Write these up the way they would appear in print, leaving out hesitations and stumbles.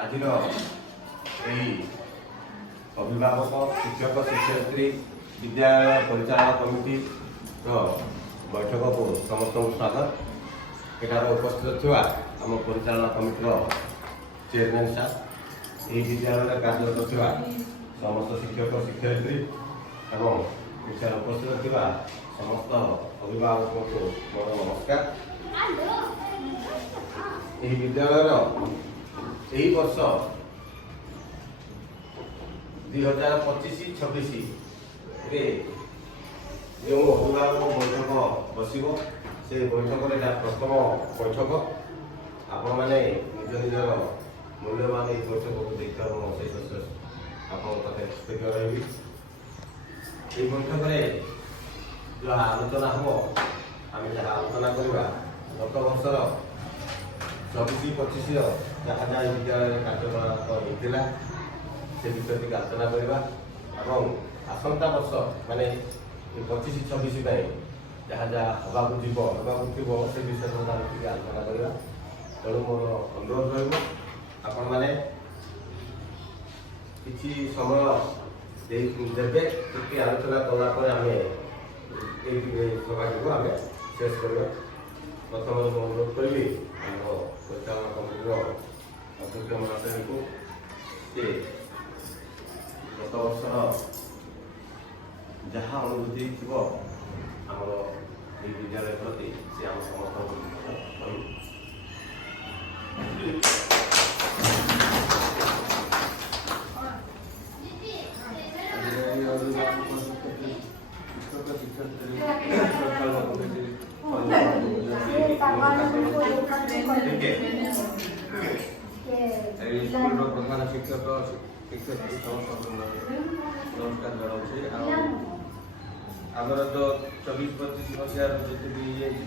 ଆଜିର ଏହି ଅଭିଭାବକ ଶିକ୍ଷକ ଶିକ୍ଷୟିତ୍ରୀ ବିଦ୍ୟାଳୟ ପରିଚାଳନା କମିଟିର ବୈଠକକୁ ସମସ୍ତଙ୍କୁ ସ୍ୱାଗତ। ଏଠାରେ ଉପସ୍ଥିତ ଥିବା ଆମ ପରିଚାଳନା କମିଟିର ଚେୟାରମ୍ୟାନ୍ ସାର୍, ଏହି ବିଦ୍ୟାଳୟରେ କାର୍ଯ୍ୟରତ ଥିବା ସମସ୍ତ ଶିକ୍ଷକ ଶିକ୍ଷୟିତ୍ରୀ ଏବଂ ଏଠାରେ ଉପସ୍ଥିତ ଥିବା ସମସ୍ତ ଅଭିଭାବକଙ୍କୁ ମୋର ନମସ୍କାର। ଏହି ବିଦ୍ୟାଳୟର ଏହି ବର୍ଷ 2025-26 ଯେଉଁ ଅଭିଭାବକ ବୈଠକ ବସିବ, ସେ ବୈଠକରେ ଏହା ପ୍ରଥମ ବୈଠକ। ଆପଣମାନେ ନିଜ ନିଜର ମୂଲ୍ୟବାନ ଏହି ବୈଠକକୁ ଦେଖିବାର ମୁଁ ଅଶେଷ ଆପଣଙ୍କ ପାଖରେ କୃତଜ୍ଞ ରହିବି। ଏହି ବୈଠକରେ ଯାହା ଆଲୋଚନା ହେବ, ଆମେ ଯାହା ଆଲୋଚନା କରିବା, ଗତ ବର୍ଷର 24-25 ଯାହା ଯାହା ବିଦ୍ୟାଳୟରେ କାର୍ଯ୍ୟକଳାପ ହୋଇଥିଲା ସେ ବିଷୟ ଟିକେ ଆଲୋଚନା କରିବା ଏବଂ ଆସନ୍ତା ବର୍ଷ ମାନେ 25-26 ପାଇଁ ଯାହା ଯାହା ହେବାକୁ ଥିବ ସେ ବିଷୟରେ ମଧ୍ୟ ଆମେ ଟିକେ ଆଲୋଚନା କରିବା। ତେଣୁ ମୋର ଅନୁରୋଧ ରହିବ, ଆପଣମାନେ କିଛି ସମୟ ଦେବେ, ଟିକେ ଆଲୋଚନା କଲା ପରେ ଆମେ ଏହି ସଭାଟିକୁ ଆମେ ଶେଷ କରିବା। ପ୍ରଥମେ ମୁଁ ଅନୁରୋଧ କରିବି ଆମ ପରିଚାଳନା କମିଟିର ଅଧ୍ୟକ୍ଷ ମହାଶୟଙ୍କୁ ଯେ ଗତ ବର୍ଷର ଯାହା ଅନୁଭୂତି ଥିବ ଆମର ଏହି ବିଦ୍ୟାଳୟ ପ୍ରତି ସେ ଆମ ସମସ୍ତଙ୍କୁ କହିବେ। स्कूल प्रधान शिक्षक शिक्षयित्री नमस्कार जनाऊे। आमर जो 24-25 मसीहार जी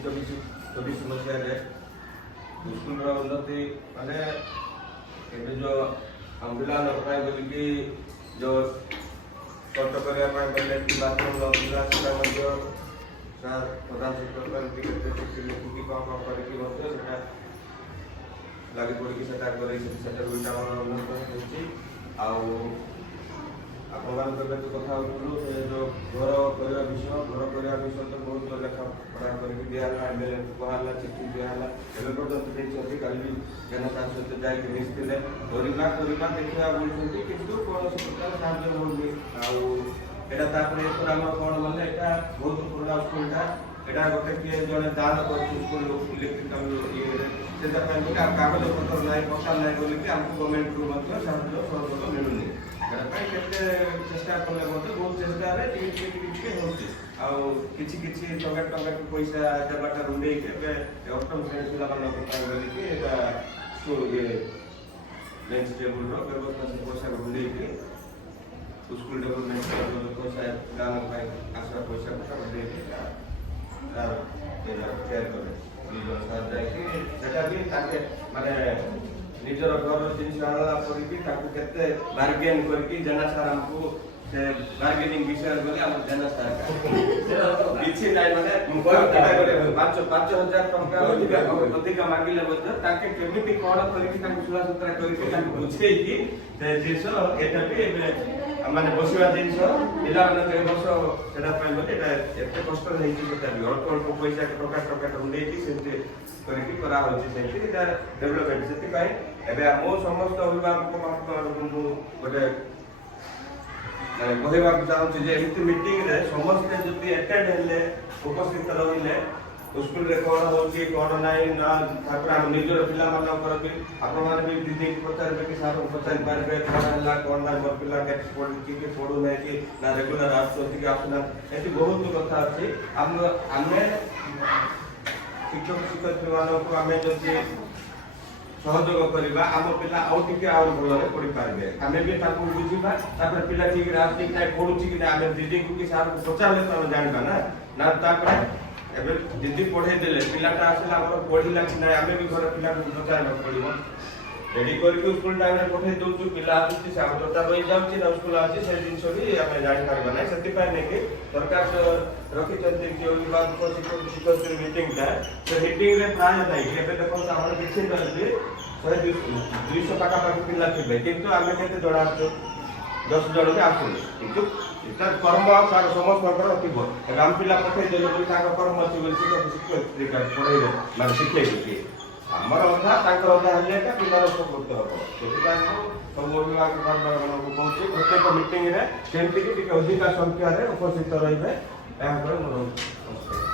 24-24 मसीह स्कूल उन्नति माने जो आम पिला बोलिकी जो कष्ट करने बाथरूम नौला सार प्रधान शिक्षक लिखिकी कम करके लगे पड़ी उन्नत होती कथा जो घर करने विषय तो बहुत लेखा पढ़ा करके दिहला कहला चिठी दिहला पर्यटन कल भी जनता सहित जाकि मिसते देखा बोलते कि कौन प्रकार साहय होनी आटा कौन मैंने यहाँ बहुत पुराना स्कूलटा यहाँ गोटे किए जड़े दान कर स्कूल इलेक्ट्रिकल ये कागज पत्र ना पता ना बोलिक आमको गवर्नमेंट रु साहय सहयोग मिलूनी चेष्टा कले बहुत चेष्टा किसी टंका पैसा देवाटा रुंडे अष्टम श्रेणी पिला बोलिक स्कूल ये बेंच टेबुल व्यवस्था से पैसा रुंडे स्कूल डेवलपमेंट पैसा गाँव आसवा पैसा रुंडे शेयर करे माने निजर घर जिन आना पड़े बार्गेन करके जना सार आमको से बार्गेनिंग विषय बोले आम जना सार किसी ना माने 5,000 टंका अधिक मांगिले केमी कौन करके सुधासुतरा करके बुझेगी जिस माने बसवा जिन पिला वर्ष एत कष्ट अल्प अल्प पैसा टका रुंडे डेवलपमेंट से मो समस्त अभिभावक गोटे कहवा चाहूँ एमती मीटिंग रे समस्ते जब एटेंड हेले उपस्थित रहिले स्कूल रे कौन होची कौन नाई ना आम निजर पिला भी आपण भी दीदी पचारे कि सार पचारि पारे कौन है कौन ना मोर पिला कि पढ़ू ना कि ना रेगुलर आसुना आसुना ये बहुत कथा अच्छी आम शिक्षक शिक्षयित्री मानक आम जब सहयोग करवा आम पिला आउ भल पढ़ी पारे आम भी बुझा पिला ठीक आसुची कि पढ़ुची कि आम दीदी को कि सार पचारे तो जानवा ना दीदी पढ़े देले पिलाटा आसला पढ़ला कि ना आम भी घर पिला पचार पड़ो रेडी करके स्कूल टाइम पठे दौचु पिला आसुची से आवश्यकता रही जाऊँगी ना स्कूल आसी से जिन भी आम जापर ना से सरकार रखी अभिभावक शिक्षक मीटिंगटा से मीटिंग प्राय नहीं देखो किसी 200 ପାଖାପାଖି ପିଲା ଥିବେ କିନ୍ତୁ ଆମେ କେତେ ଜଣ ଆସୁଛୁ 10 ଜଣ ବି ଆସୁନି କିନ୍ତୁ ଏଟା କର୍ମ ତାର ସମସ୍ତଙ୍କର ଥିବ ଏବେ ଆମ ପିଲା ପଠେଇଦେଲେ ବୋଲି ତାଙ୍କ କର୍ମ ଅଛି ବୋଲି ଶିକ୍ଷୟିତ୍ରୀ ପଢ଼େଇବେ ମାନେ ଶିଖେଇବେ କିଏ ଆମର ଅଧା ତାଙ୍କର ଅଧା ହେଲେ ଏକା ପିଲାର ଉପକୃତ ହେବ ସେଥିପାଇଁ ମୁଁ ସବୁ ଅଭିଭାବକମାନଙ୍କୁ କହୁଛି ପ୍ରତ୍ୟେକ ମିଟିଂରେ କେମିତିକି ଟିକେ ଅଧିକା ସଂଖ୍ୟାରେ ଉପସ୍ଥିତ ରହିବେ ଏହା ଉପରେ ମୋର